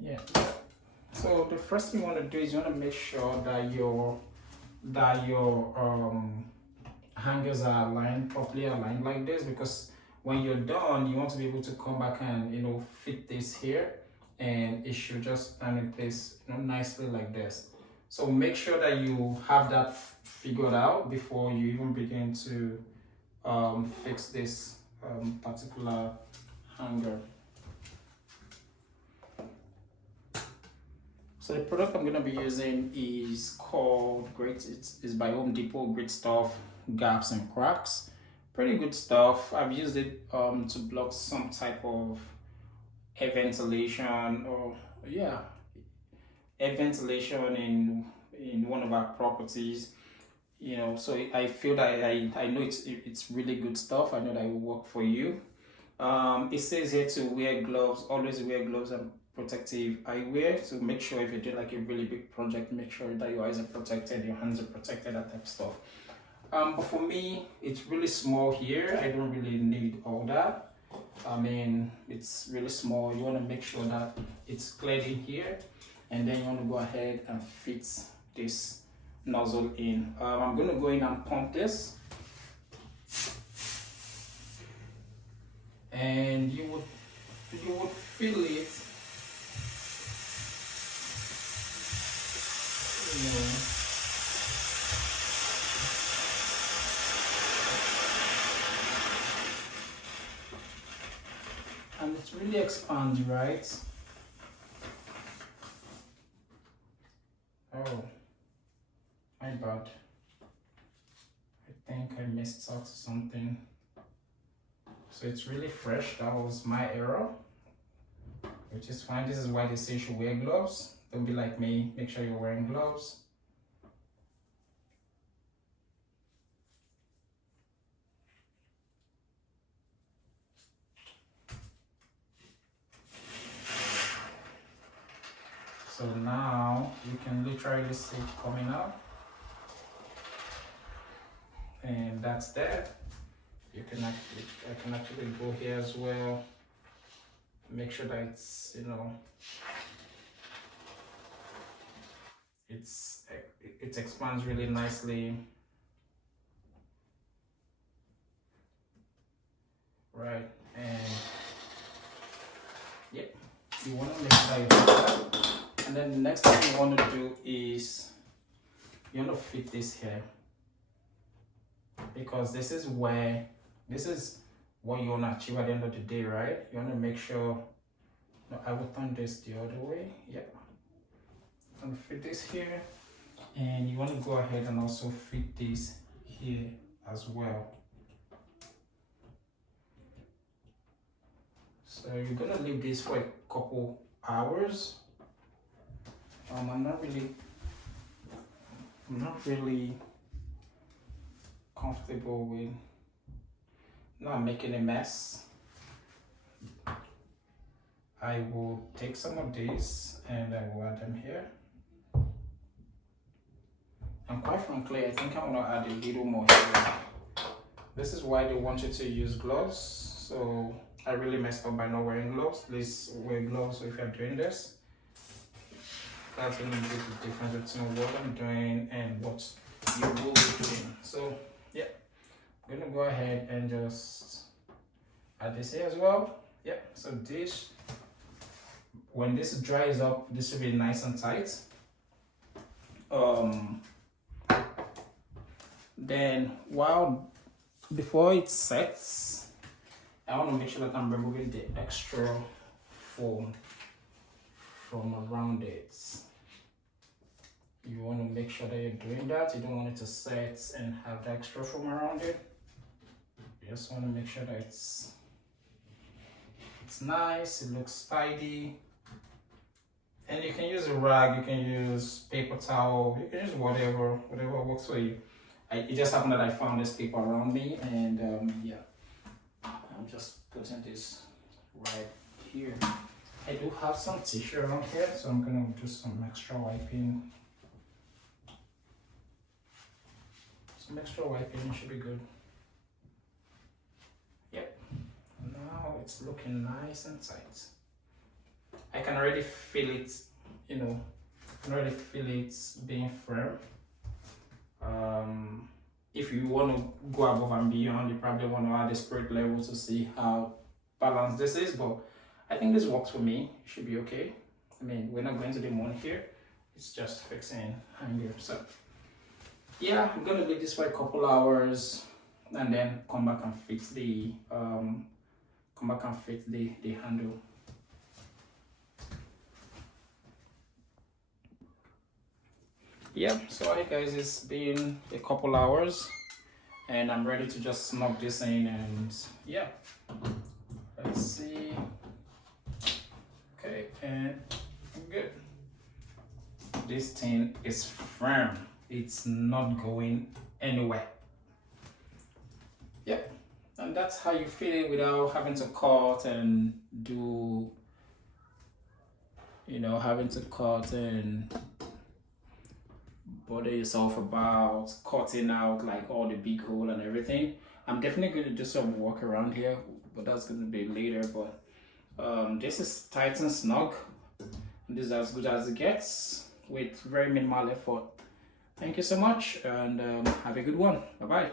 Yeah. So the first thing you want to do is you want to make sure that your hangers are aligned properly, aligned like this, because when you're done, you want to be able to come back and fit this here, and it should just stand in place nicely like this. So make sure that you have that figured out before you even begin to fix this particular hanger. So the product I'm going to be using is called it's by Home Depot, Great Stuff, Gaps and Cracks. Pretty good stuff. I've used it to block some type of air ventilation, or yeah, air ventilation in one of our properties. So I feel that I know it's really good stuff. I know that it will work for you. It says here to wear gloves, always wear gloves and protective eyewear. So make sure if you're doing like a really big project, make sure that your eyes are protected, your hands are protected, that type of stuff. But for me, it's really small here. I don't really need all that. I mean, it's really small. You want to make sure that it's cleared in here, and then you want to go ahead and fit this nozzle in. I'm going to go in and pump this, and you would feel it. And it really expands, right? Oh, my bad. I think I missed out something. So it's really fresh. That was my error, which is fine. This is why they say you should wear gloves. Don't be like me. Make sure you're wearing gloves. So now you can literally see it coming out, and that's there. I can actually go here as well. Make sure that it's it expands really nicely, right? And yeah, you want to make sure you do that. And then the next thing you want to do is you want to fit this here, because this is what you want to achieve at the end of the day, right? You want to make sure. No, I will turn this the other way. Yep. I'm gonna fit this here, and you want to go ahead and also fit this here as well. So you're gonna leave this for a couple hours. I'm not really comfortable with not making a mess. I will take some of these and I will add them here. And quite frankly, I think I'm gonna add a little more here. This is why they want you to use gloves. So I really messed up by not wearing gloves. Please wear gloves if you're doing this. That's gonna be the difference between what I'm doing and what you will be doing. So yeah, I'm gonna go ahead and just add this here as well. Yeah, so this, when this dries up, this will be nice and tight. Then before it sets, I want to make sure that I'm removing the extra foam from around it. You want to make sure that you're doing that. You don't want it to set and have the extra foam around it. You just want to make sure that it's nice, it looks tidy. And you can use a rag, you can use paper towel, you can use whatever works for you. It just happened that I found this paper around me, and yeah, I'm just putting this right here. I do have some tissue around here, so I'm gonna do some extra wiping. Some extra wiping should be good. Yep. Now it's looking nice and tight. I can already feel it, you know, I can already feel it being firm. If you want to go above and beyond, you probably want to add a spirit level to see how balanced this is, but I think this works for me. It should be okay. I mean, we're not going to the moon here. It's just fixing hanger. So yeah, I'm gonna leave this for a couple hours and then come back and fix the handle. Yeah, so hey guys, it's been a couple hours and I'm ready to just snug this in, and yeah, let's see. Okay, and good. This thing is firm. It's not going anywhere. Yep, and that's how you fit it without having to cut and do, you know, having to cut and bother yourself about cutting out like all the big hole and everything. I'm definitely going to do some work around here, but that's going to be later. But this is tight and snug, and this is as good as it gets with very minimal effort. Thank you so much, and have a good one. Bye bye.